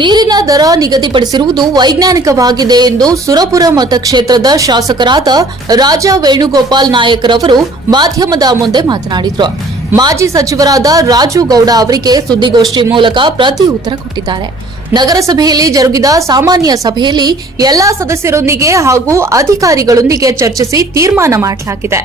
ನೀರಿನ ದರ ನಿಗದಿಪಡಿಸಿರುವುದು ವೈಜ್ಞಾನಿಕವಾಗಿದೆ ಎಂದು ಸುರಪುರ ಮತಕ್ಷೇತ್ರದ ಶಾಸಕರಾದ ರಾಜಾ ವೇಣುಗೋಪಾಲ್ ನಾಯಕರವರು ಮಾಧ್ಯಮದ ಮುಂದೆ ಮಾತನಾಡಿದರು. ಮಾಜಿ ಸಚಿವರಾದ ರಾಜು ಗೌಡ ಅವರಿಗೆ ಸುದ್ದಿಗೋಷ್ಠಿ ಮೂಲಕ ಪ್ರತಿ ಉತ್ತರ ಕೊಟ್ಟಿದ್ದಾರೆ. ನಗರಸಭೆಯಲ್ಲಿ ಜರುಗಿದ ಸಾಮಾನ್ಯ ಸಭೆಯಲ್ಲಿ ಎಲ್ಲಾ ಸದಸ್ಯರೊಂದಿಗೆ ಹಾಗೂ ಅಧಿಕಾರಿಗಳೊಂದಿಗೆ ಚರ್ಚಿಸಿ ತೀರ್ಮಾನ ಮಾಡಲಾಗಿದೆ.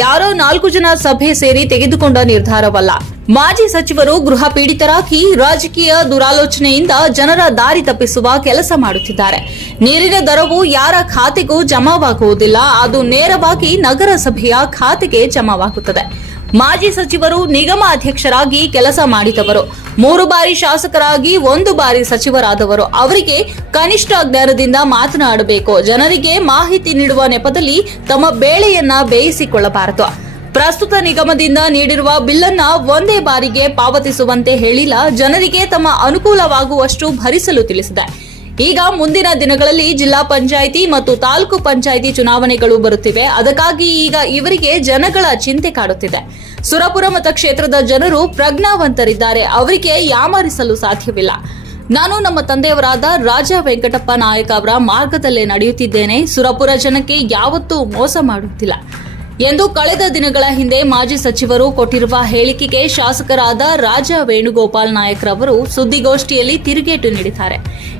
ಯಾರೋ 4 ಜನ ಸಭೆ ಸೇರಿ ತೆಗೆದುಕೊಂಡ ನಿರ್ಧಾರವಲ್ಲ. ಮಾಜಿ ಸಚಿವರು ಗೃಹ ಪೀಡಿತರಾಗಿ ರಾಜಕೀಯ ದುರಾಲೋಚನೆಯಿಂದ ಜನರ ದಾರಿ ತಪ್ಪಿಸುವ ಕೆಲಸ ಮಾಡುತ್ತಿದ್ದಾರೆ. ನೀರಿನ ದರವು ಯಾರ ಖಾತೆಗೂ ಜಮಾವಾಗುವುದಿಲ್ಲ, ಅದು ನೇರವಾಗಿ ನಗರಸಭೆಯ ಖಾತೆಗೆ ಜಮಾವಾಗುತ್ತದೆ. ಮಾಜಿ ಸಚಿವರು ನಿಗಮ ಅಧ್ಯಕ್ಷರಾಗಿ ಕೆಲಸ ಮಾಡಿದವರು, 3 ಬಾರಿ ಶಾಸಕರಾಗಿ 1 ಬಾರಿ ಸಚಿವರಾದವರು. ಅವರಿಗೆ ಕನಿಷ್ಠ ಜ್ಞಾನದಿಂದ ಮಾತನಾಡಬೇಕು. ಜನರಿಗೆ ಮಾಹಿತಿ ನೀಡುವ ನೆಪದಲ್ಲಿ ತಮ್ಮ ಬೇಳೆಯನ್ನ ಬೇಯಿಸಿಕೊಳ್ಳಬಾರದು. ಪ್ರಸ್ತುತ ನಿಗಮದಿಂದ ನೀಡಿರುವ ಬಿಲ್ಲನ್ನ ಒಂದೇ ಬಾರಿಗೆ ಪಾವತಿಸುವಂತೆ ಹೇಳಿಲ್ಲ. ಜನರಿಗೆ ತಮ್ಮ ಅನುಕೂಲವಾಗುವಷ್ಟು ಭರಿಸಲು ತಿಳಿಸಿದೆ. ಈಗ ಮುಂದಿನ ದಿನಗಳಲ್ಲಿ ಜಿಲ್ಲಾ ಪಂಚಾಯಿತಿ ಮತ್ತು ತಾಲೂಕು ಪಂಚಾಯಿತಿ ಚುನಾವಣೆಗಳು ಬರುತ್ತಿವೆ. ಅದಕ್ಕಾಗಿ ಈಗ ಇವರಿಗೆ ಜನಗಳ ಚಿಂತೆ ಕಾಡುತ್ತಿದೆ. ಸುರಪುರ ಮತಕ್ಷೇತ್ರದ ಜನರು ಪ್ರಜ್ಞಾವಂತರಿದ್ದಾರೆ, ಅವರಿಗೆ ಯಾಮಾರಿಸಲು ಸಾಧ್ಯವಿಲ್ಲ. ನಾನು ನಮ್ಮ ತಂದೆಯವರಾದ ರಾಜಾ ವೆಂಕಟಪ್ಪ ನಾಯಕ ಅವರ ಮಾರ್ಗದಲ್ಲೇ ನಡೆಯುತ್ತಿದ್ದೇನೆ. ಸುರಪುರ ಜನಕ್ಕೆ ಯಾವತ್ತೂ ಮೋಸ ಮಾಡುತ್ತಿಲ್ಲ ಎಂದು ಕಳೆದ ದಿನಗಳ ಹಿಂದೆ ಮಾಜಿ ಸಚಿವರು ಕೊಟ್ಟಿರುವ ಹೇಳಿಕೆಗೆ ಶಾಸಕರಾದ ರಾಜಾ ವೇಣುಗೋಪಾಲ್ ನಾಯಕರವರು ಸುದ್ದಿಗೋಷ್ಠಿಯಲ್ಲಿ ತಿರುಗೇಟು ನೀಡಿದ್ದಾರೆ.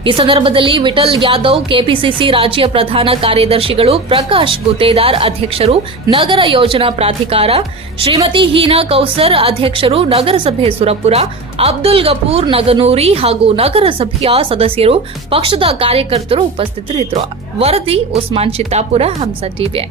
ಈ ಸಂದರ್ಭದಲ್ಲಿ ವಿಠಲ್ ಯಾದವ್, ಕೆಪಿಸಿಸಿ ರಾಜ್ಯ ಪ್ರಧಾನ ಕಾರ್ಯದರ್ಶಿಗಳು, ಪ್ರಕಾಶ್ ಗುತ್ತೇದಾರ್ ಅಧ್ಯಕ್ಷರು, ನಗರ ಯೋಜನಾ ಪ್ರಾಧಿಕಾರ, ಶ್ರೀಮತಿ ಹೀನಾ ಕೌಸರ್ ಅಧ್ಯಕ್ಷರು, ನಗರಸಭೆ ಸುರಪುರ, ಅಬ್ದುಲ್ ಗಫೂರ್ ನಗನೂರಿ ಹಾಗೂ ನಗರಸಭೆಯ ಸದಸ್ಯರು, ಪಕ್ಷದ ಕಾರ್ಯಕರ್ತರು ಉಪಸ್ಥಿತರಿದ್ದರು. ವರದಿ ಉಸ್ಮಾನ್ ಚಿತ್ತಾಪುರ, ಹಂಸ ಟಿವಿ.